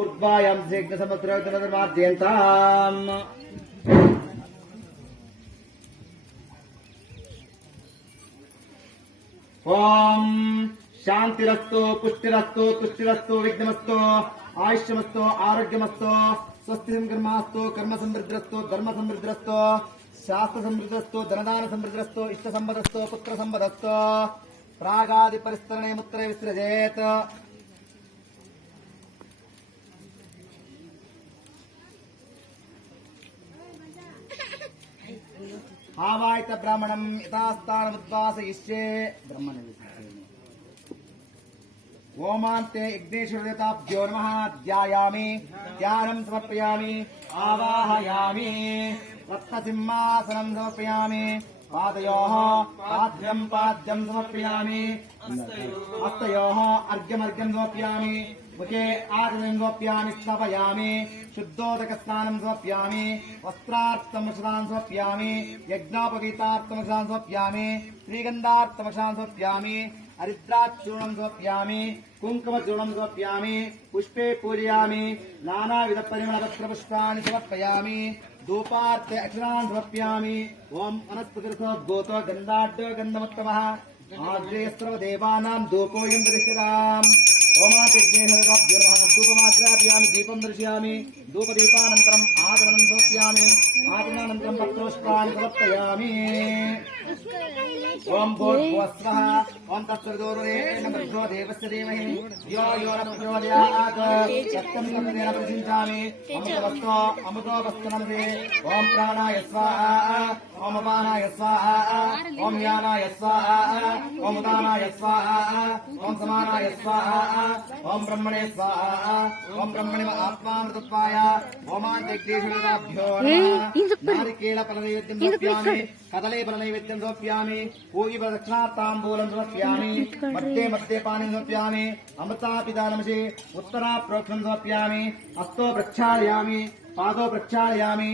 ऊर्ध्वायां सेग्नसमुद्रमाद्यन्ताम् ओम शांतिरस्तु पुष्टिरस्तु तुष्टिरस्तु विघ्नमस्तु आयुष्यमस्तु आरोग्यमस्तु स्वस्ति कर्मास्तु कर्म समृद्धिरस्तु धर्म समृद्धिरस्तु शास्त्र समृद्धिरस्तु धनदान समृद्धिरस्तु इष्ट संपदस्तु पुत्र संपदस्तु प्रागादि परिस्तरणे मुत्रे विसृजेत आवाहित ब्राह्मणं यथास्थानमुद्वासयिष्ये ब्रह्मण ओमान्ते यज्ञेश्वरदेवताभ्यो नमः ध्यायामि ध्यानं समर्पयामि आवाहयामि रत्नसिंहासनं समर्पयामि पादयोः पाद्यं समर्पयामि हस्तयोः अर्घ्यमर्घ्यं समर्पयामि मुखे आगमनं समर्पयामि स्थापयामि शुद्धोदकस्नानं समर्पयामि वस्त्रार्थमक्षतां समर्पयामि यज्ञोपवीतार्थमक्षतां समर्पयामि श्रीगन्धार्थमक्षतां समर्पयामि हरिद्राचूर्णं समर्पयामि कुङ्कुमचूर्णं समर्पयामि पुष्पे पूजयामि नानाविधपरिमलपत्रपुष्पाणि समर्पयामि धूपार्थे अक्षरान् समर्पयामि ओम वनस्पतिर्भूतो गन्धाढ्यो गन्धमुत्तमः आग्रेयस्त्रवदेवानां धूपोऽयं प्रतिष्ठिताम् धूपमाग्रापयामि दीपं दर्शयामि धूपदीपानन्तरम् आगमनं समर्पयामि आगमनानन्तरं पत्रपुष्पाणि समर्पयामि ओम भूर्भुवस्वः ओम तत्सवितुर्वरेण्यं देवस्य धीमहि यो यो न प्रचोदयात् सत्यं तत्तेन प्रसिञ्चामि अमृतोऽस्तु नमते ओम प्राणाय स्वाहा ओम अपानाय स्वाहा ओम यानाय स्वाहा ओम उदानाय स्वाहा ओम समानाय स्वाहा ओम ब्रह्मणे स्वाहा ओम ब्रह्मणे आत्मामृतत्वाय ओमान्तेभ्यो नारिकेलफलनैवेद्यं समर्पयामि कदलीफलनैवेद्यं समर्पयामि पूगीप्रदक्षिणाताम्बूलं समर्पयामि मध्ये मध्ये पानीं समर्पयामि अमृतापिदानमसि उत्तराप्रोक्षणं समर्पयामि हस्तो प्रक्षालयामि पादौ प्रक्षालयामि